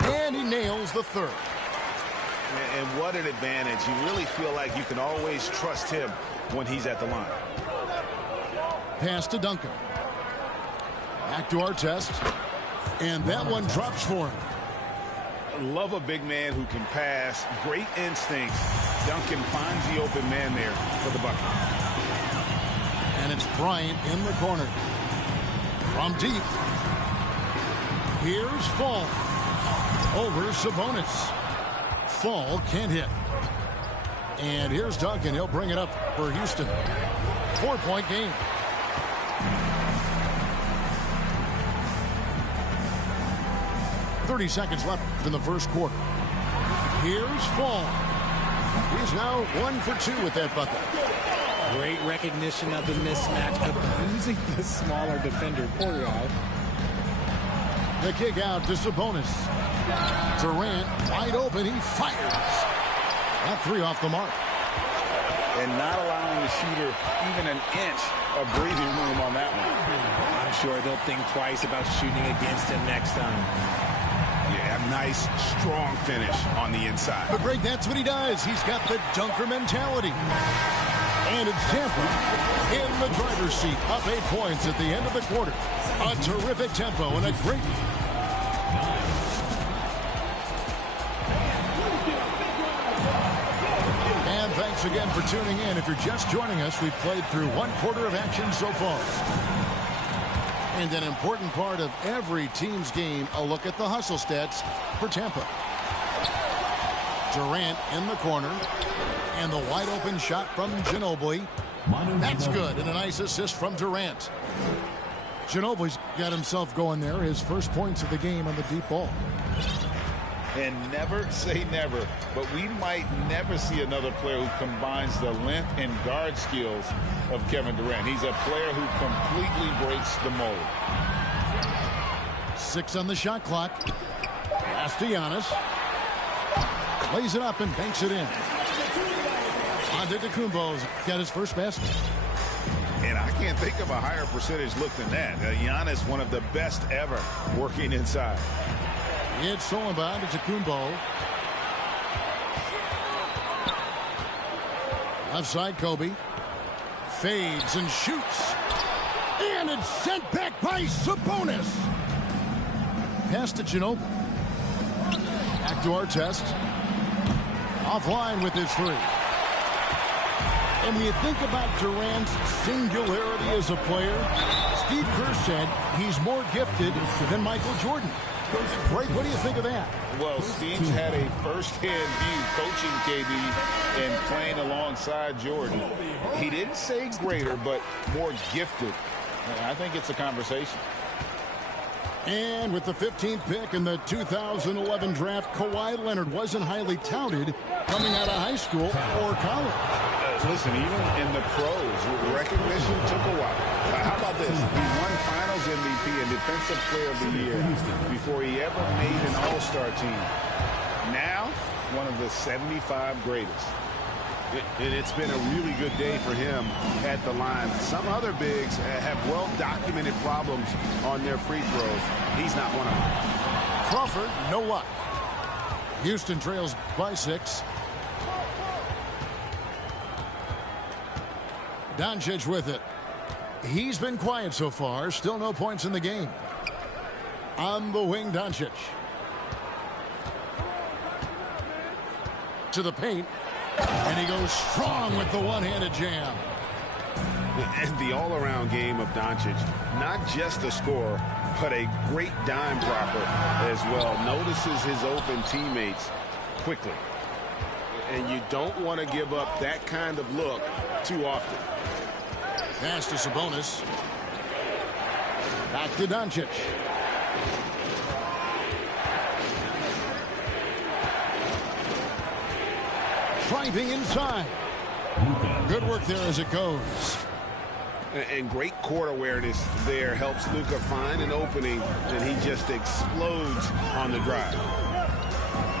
And he nails the third. And what an advantage. You really feel like you can always trust him when he's at the line. Pass to Duncan. Back to Artest. And that one drops for him. Love a big man who can pass. Great instinct. Duncan finds the open man there for the bucket. And it's Bryant in the corner. From deep. Here's Fall. Over Sabonis. Fall can't hit. And here's Duncan. He'll bring it up for Houston. 4-point game. .30 seconds left in the first quarter. Here's Fall. He's now 1 for 2 with that bucket. Great recognition of the mismatch, abusing the smaller defender. Poor guy. The kick out to Sabonis. Durant wide open. He fires. That three off the mark. And not allowing the shooter even an inch of breathing room on that one. I'm sure they'll think twice about shooting against him next time. Yeah, nice, strong finish on the inside. But Greg, that's what he does. He's got the dunker mentality. And it's Tampa in the driver's seat, up 8 points at the end of the quarter. A terrific tempo and a great... And thanks again for tuning in. If you're just joining us, we've played through 1 quarter of action so far. And an important part of every team's game, a look at the hustle stats for Tampa. Durant in the corner. And the wide open shot from Ginobili. That's good. And a nice assist from Durant. Ginobili's got himself going there. His first points of the game on the deep ball. And never say never, but we might never see another player who combines the length and guard skills of Kevin Durant. He's a player who completely breaks the mold. 6 on the shot clock. Pass to Giannis. Lays it up and banks it in. Antetokounmpo's got his first basket. And I can't think of a higher percentage look than that. Giannis, one of the best ever working inside. It's stolen by Antetokounmpo. Left side, Kobe. Fades and shoots. And it's sent back by Sabonis. Pass to Ginobili. Back to Artest. Offline with his three. And when you think about Durant's singularity as a player, Steve Kerr said he's more gifted than Michael Jordan. Greg, what do you think of that? Well, Steve's had a first-hand view coaching KD and playing alongside Jordan. He didn't say greater, but more gifted. I think it's a conversation. And with the 15th pick in the 2011 draft, Kawhi Leonard wasn't highly touted coming out of high school or college. Listen, even in the pros, recognition took a while. How about this? He won Finals MVP and Defensive Player of the Year before he ever made an All-Star team. Now, one of the 75 greatest. And it's been a really good day for him at the line. Some other bigs have well-documented problems on their free throws. He's not one of them. Crawford, no luck. Houston trails by 6. Doncic with it. He's been quiet so far. Still no points in the game. On the wing, Doncic. To the paint. And he goes strong with the one-handed jam. And the all-around game of Doncic, not just a scorer, but a great dime dropper as well. Notices his open teammates quickly. And you don't want to give up that kind of look too often. Pass to Sabonis. Back to Doncic. Driving inside. Good work there as it goes. And great court awareness there helps Luka find an opening, and he just explodes on the drive.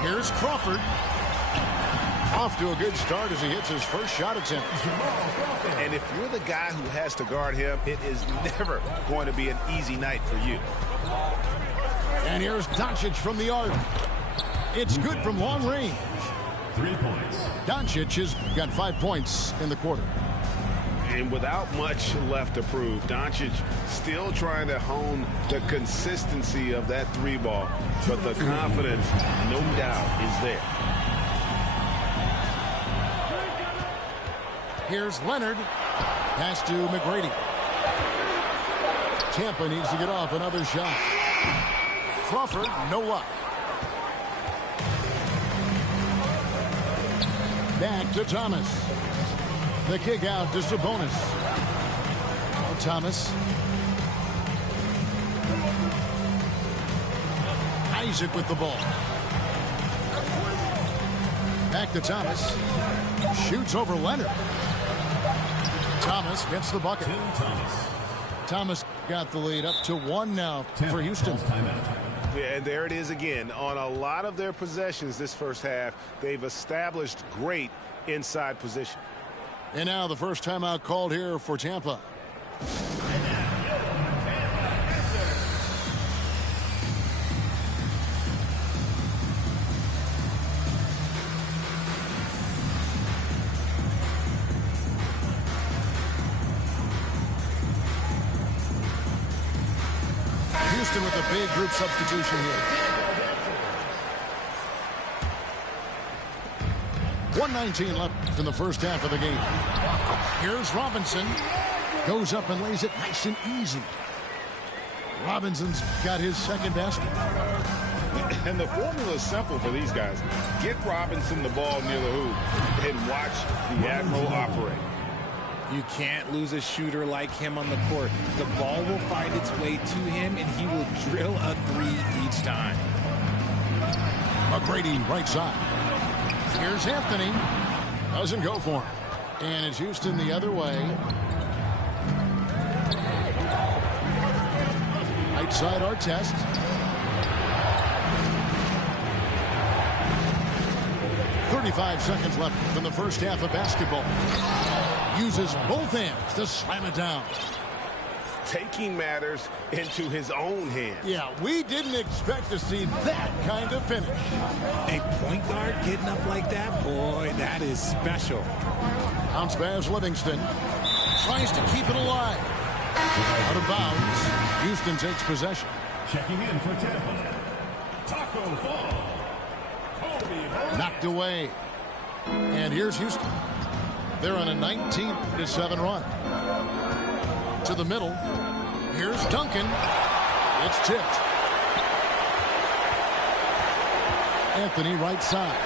Here's Crawford. Off to a good start as he hits his first shot attempt. And if you're the guy who has to guard him, it is never going to be an easy night for you. And here's Doncic from the arc. It's good from long range. 3 points. Doncic has got 5 points in the quarter. And without much left to prove, Doncic still trying to hone the consistency of that three ball. But the confidence, no doubt, is there. Here's Leonard. Pass to McGrady. Tampa needs to get off another shot. Crawford, no luck. Back to Thomas. The kick out to Sabonis. Now Thomas. Isaac with the ball. Back to Thomas. Shoots over Leonard. Thomas gets the bucket. Thomas got the lead up to 1 now for Houston. Yeah, and there it is again. On a lot of their possessions this first half, they've established great inside position. And now the first timeout called here for Tampa. Houston with a big group substitution here. 1:19 left in the first half of the game. Here's Robinson. Goes up and lays it nice and easy. Robinson's got his second basket. And the formula is simple for these guys. Get Robinson the ball near the hoop and watch the Admiral operate. You can't lose a shooter like him on the court. The ball will find its way to him, and he will drill a three each time. McGrady right side. Here's Anthony. Doesn't go for him. And it's Houston the other way. Right side Artest. .35 seconds left in the first half of basketball. Uses both hands to slam it down. Taking matters into his own hands. Yeah, we didn't expect to see that kind of finish. A point guard getting up like that, boy, that is special. Bounce pass Livingston. Tries to keep it alive. Out of bounds. Houston takes possession. Checking in for Tampa, Taco Fall. Knocked away. And here's Houston. They're on a 19-7 run. To the middle. Here's Duncan. It's tipped. Anthony right side.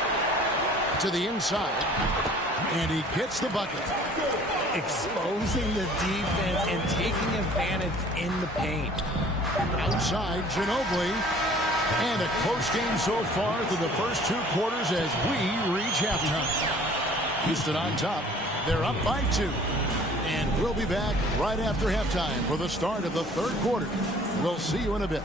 To the inside. And he gets the bucket. Exposing the defense and taking advantage in the paint. Outside, Ginobili. And a close game so far through the first 2 quarters as we reach halftime. Houston on top. They're up by 2. And we'll be back right after halftime for the start of the 3rd quarter. We'll see you in a bit.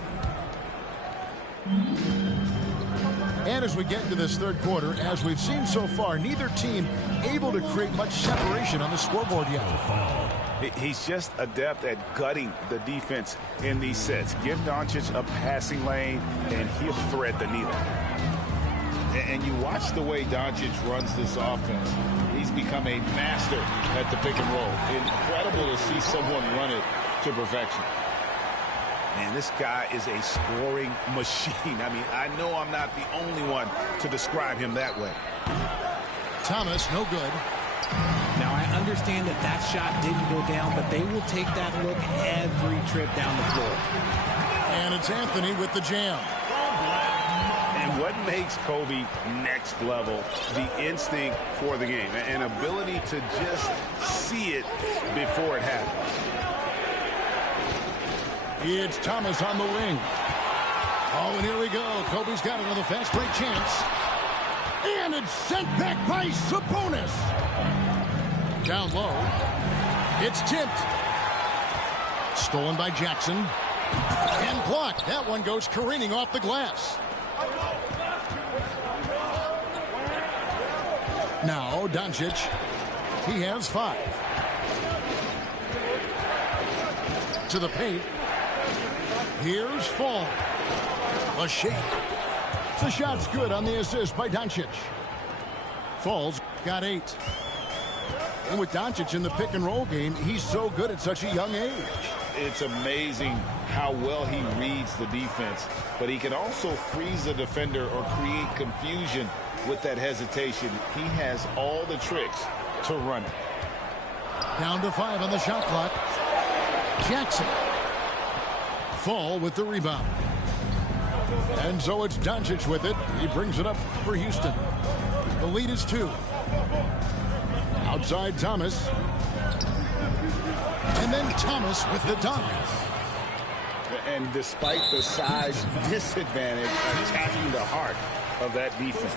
And as we get into this 3rd quarter, as we've seen so far, neither team able to create much separation on the scoreboard yet. He's just adept at gutting the defense in these sets. Give Doncic a passing lane, and he'll thread the needle. And you watch the way Doncic runs this offense. He's become a master at the pick and roll. Incredible to see someone run it to perfection. Man, this guy is a scoring machine. I mean, I know I'm not the only one to describe him that way. Thomas, no good. Now, I understand that that shot didn't go down, but they will take that look every trip down the floor. And it's Anthony with the jam. And what makes Kobe next level? The instinct for the game. An ability to just see it before it happens. It's Thomas on the wing. Oh, and here we go. Kobe's got another fast break chance. And it's sent back by Sabonis. Down low. It's tipped. Stolen by Jackson. And blocked. That one goes careening off the glass. Now, Doncic. He has 5. To the paint. Here's Fall. A shake. The shot's good on the assist by Doncic. Falls got 8. And with Doncic in the pick and roll game, he's so good at such a young age. It's amazing how well he reads the defense, but he can also freeze the defender or create confusion with that hesitation. He has all the tricks to run it. Down to 5 on the shot clock. Jackson. Fall with the rebound. And so it's Doncic with it. He brings it up for Houston. The lead is 2. Outside Thomas. And then Thomas with the dunk. And despite the size disadvantage, attacking the heart of that defense.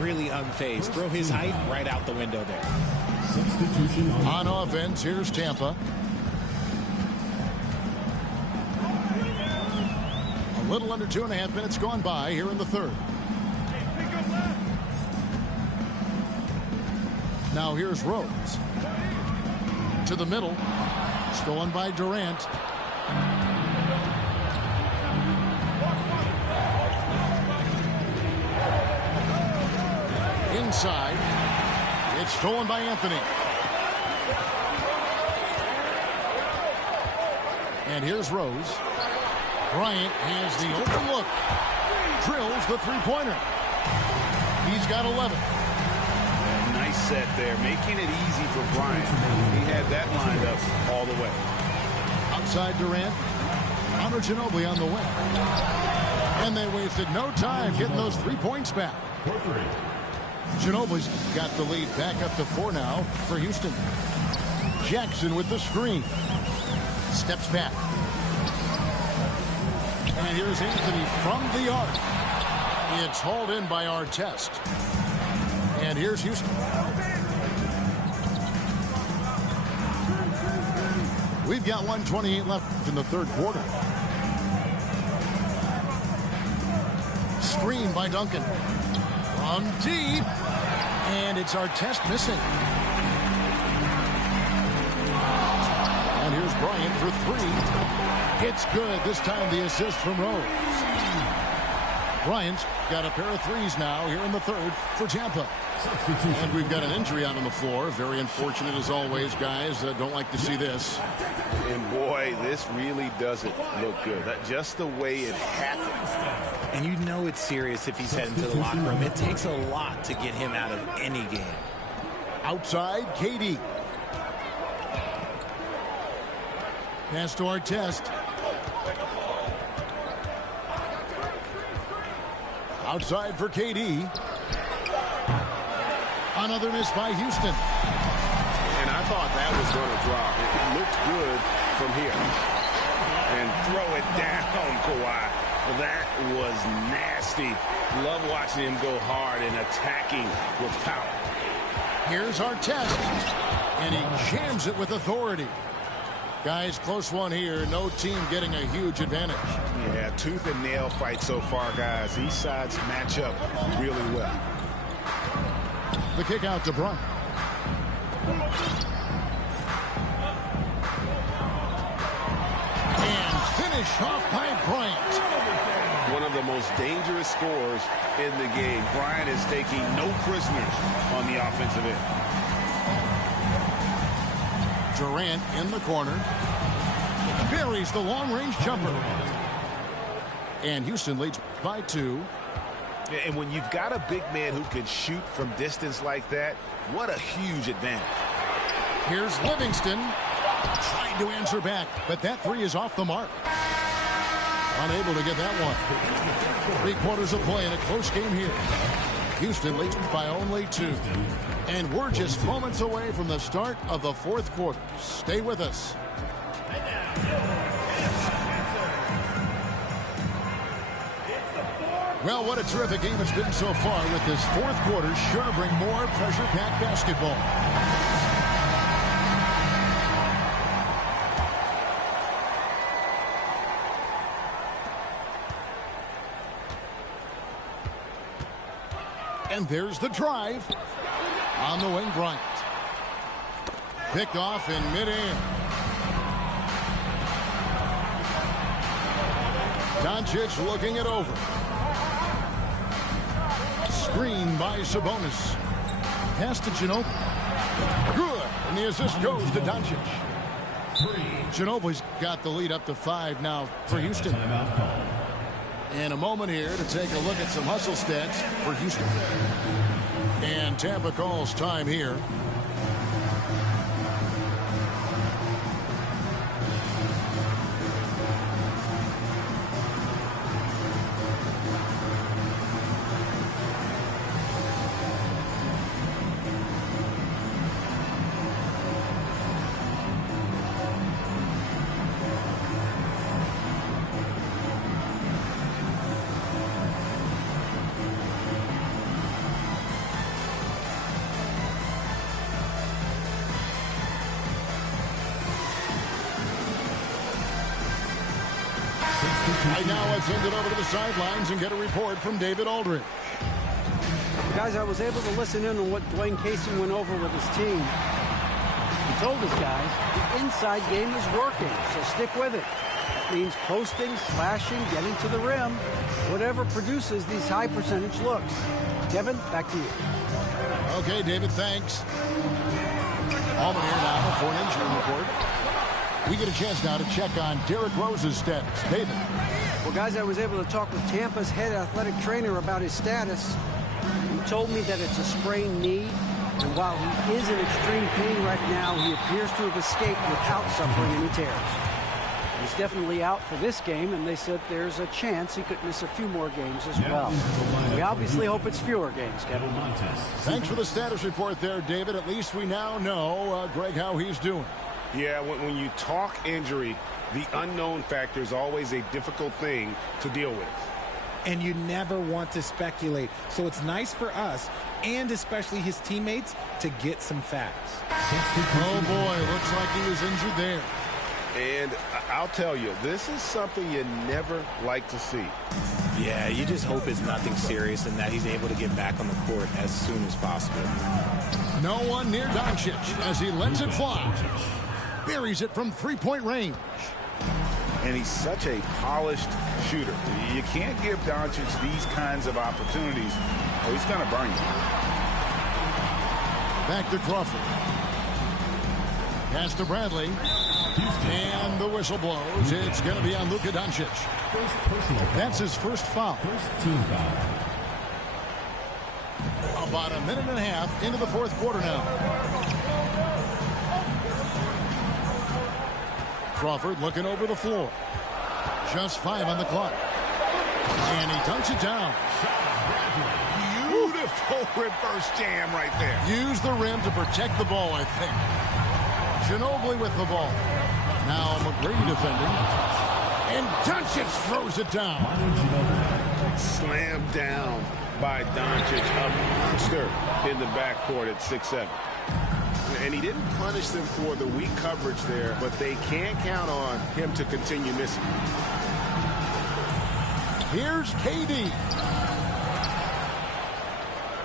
Really unfazed. Throw his height right out the window there. Substitution On offense, here's Tampa. A little under 2.5 minutes gone by here in the third. Now here's Rose. To the middle. Stolen by Durant. Inside. It's stolen by Anthony. And here's Rose. Bryant has the open look. Drills the three-pointer. He's got 11. Nice set there, making it easy for Bryant. He had that lined up all the way. Outside Durant. Manu Ginobili on the wing. And they wasted no time getting those 3 points back. Ginobili's got the lead back up to 4 now for Houston. Jackson with the screen. Steps back. And here's Anthony from the arc. It's hauled in by Artest. And here's Houston. We've got 1:28 left in the third quarter. Screen by Duncan. From deep. And it's Artest missing. And here's Bryant for 3. It's good. This time the assist from Rose. Bryant's got a pair of 3s now here in the third for Tampa. And we've got an injury out on the floor. Very unfortunate as always, guys. Don't like to see this. And boy, this really doesn't look good. Just the way it happened. And you know it's serious if he's heading to the locker room. It takes a lot to get him out of any game. Outside, KD. Pass to Artest. Outside for KD. Another miss by Houston. And I thought that was going to drop. It looked good from here. And throw it down, Kawhi. That was nasty. Love watching him go hard and attacking with power. Here's Artest. And he jams it with authority. Guys, close one here. No team getting a huge advantage. Yeah, tooth and nail fight so far, guys. These sides match up really well. The kick out to Bryant. And finish off by Bryant. One of the most dangerous scorers in the game. Bryant is taking no prisoners on the offensive end. Durant in the corner. Buries the long-range jumper. And Houston leads by 2. And when you've got a big man who can shoot from distance like that, what a huge advantage. Here's Livingston trying to answer back, but that 3 is off the mark. Unable to get that one. 3 quarters of play in a close game here. Houston leads by only 2. And we're just moments away from the start of the fourth quarter. Stay with us. Well, what a terrific game it's been so far with this fourth quarter. Sure to bring more pressure-packed basketball. And there's the drive. On the wing, Bryant. Picked off in midair. Doncic looking it over. Screen by Sabonis. Pass to Ginobili. Good. And the assist goes to Doncic. Ginobili's got the lead up to 5 now for Houston. And a moment here to take a look at some hustle stats for Houston. And Tampa calls time here. Right now, let's send it over to the sidelines and get a report from David Aldridge. Guys, I was able to listen in on what Dwayne Casey went over with his team. He told his guys the inside game is working, so stick with it. That means posting, slashing, getting to the rim, whatever produces these high percentage looks. Kevin, back to you. Okay, David, thanks. Allman here now for an injury report. We get a chance now to check on Derrick Rose's status. David. Well, guys, I was able to talk with Tampa's head athletic trainer about his status. He told me that it's a sprained knee, and while he is in extreme pain right now, he appears to have escaped without suffering any tears. He's definitely out for this game, and they said there's a chance he could miss a few more games as well. We obviously hope it's fewer games, Kevin. Thanks for the status report there, David. At least we now know, Greg, how he's doing. Yeah, when you talk injury, the unknown factor is always a difficult thing to deal with. And you never want to speculate. So it's nice for us, and especially his teammates, to get some facts. Oh, boy, looks like he was injured there. And I'll tell you, this is something you never like to see. Yeah, you just hope it's nothing serious and that he's able to get back on the court as soon as possible. No one near Doncic as he lets it fly. Buries it from three-point range. And he's such a polished shooter. You can't give Doncic these kinds of opportunities, or he's going to burn you. Back to Crawford. Pass to Bradley. And the whistle blows. It's going to be on Luka Doncic. That's his first foul. First team foul. About a minute and a half into the fourth quarter now. Crawford looking over the floor. Just 5 on the clock. And he dunks it down. Beautiful reverse jam right there. Use the rim to protect the ball, I think. Ginobili with the ball. Now McGrady defending. And Doncic throws it down. Slammed down by Doncic, a monster in the backcourt at 6'7". And he didn't punish them for the weak coverage there, but they can't count on him to continue missing. Here's KD.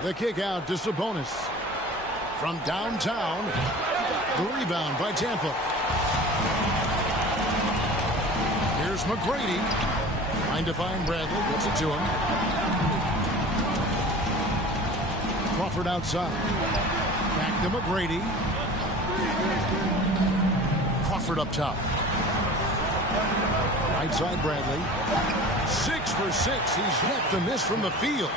The kick out to Sabonis. From downtown, the rebound by Tampa. Here's McGrady. Trying to find Bradley. Gets it to him. Crawford outside. Back to McGrady. Crawford up top. Right side Bradley. 6 for 6. He's yet to miss from the field.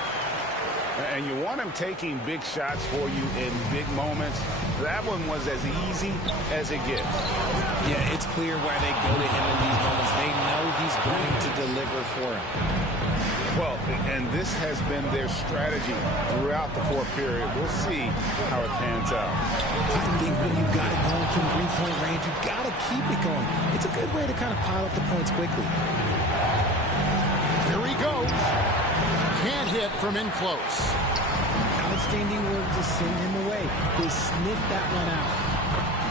And you want him taking big shots for you in big moments. That one was as easy as it gets. Yeah, it's clear why they go to him in these moments. They know he's going to deliver for him. Well, and this has been their strategy throughout the fourth period. We'll see how it pans out. I think when you've got it going from three-point range, you've got to keep it going. It's a good way to kind of pile up the points quickly. Here he goes. Can't hit from in close. Outstanding work to send him away. They sniffed that one out.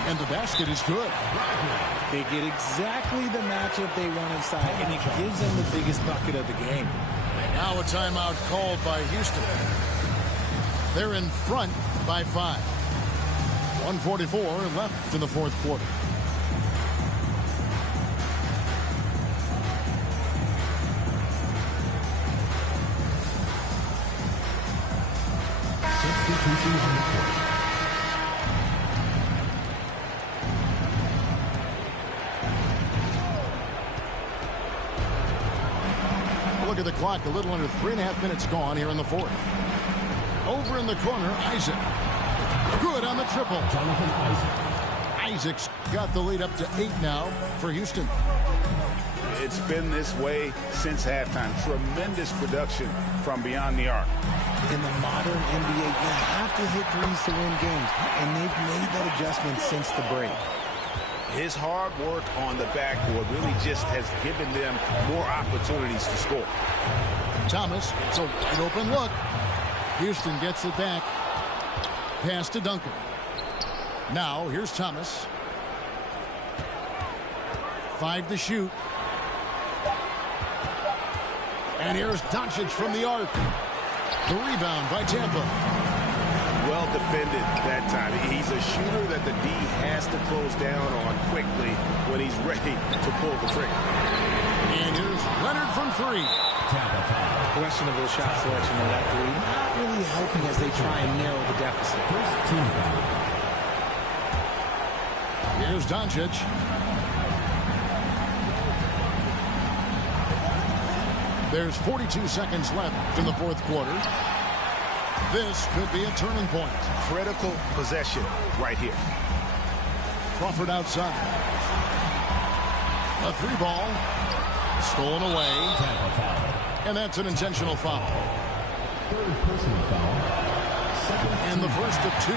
And the basket is good. They get exactly the matchup they want inside, and it gives them the biggest bucket of the game. Now a timeout called by Houston. They're in front by 5. 1:44 left in the fourth quarter. Substitution on the court. Look at the clock. A little under 3.5 minutes gone here in the fourth. Over in the corner, Isaac. Good on the triple. Jonathan Isaac. Isaac's got the lead up to 8 now for Houston. It's been this way since halftime. Tremendous production from beyond the arc. In the modern NBA, you have to hit threes to win games, and they've made that adjustment since the break. His hard work on the backboard really just has given them more opportunities to score. Thomas, it's a wide open look. Houston gets it back. Pass to Duncan. Now, here's Thomas. 5 to shoot. And here's Doncic from the arc. The rebound by Tampa. Well defended that time. He's a shooter that the D has to close down on quickly when he's ready to pull the trigger. And here's Leonard from 3. Tampa foul. Questionable shot selection on that three. Not really helping as they try and narrow the deficit. First team foul. Here's Doncic. There's 42 seconds left in the fourth quarter. This could be a turning point. Critical possession right here. Crawford outside. A 3 ball. Stolen away. Tampa foul. And that's an intentional foul. Third personal foul. Second And the first of 2.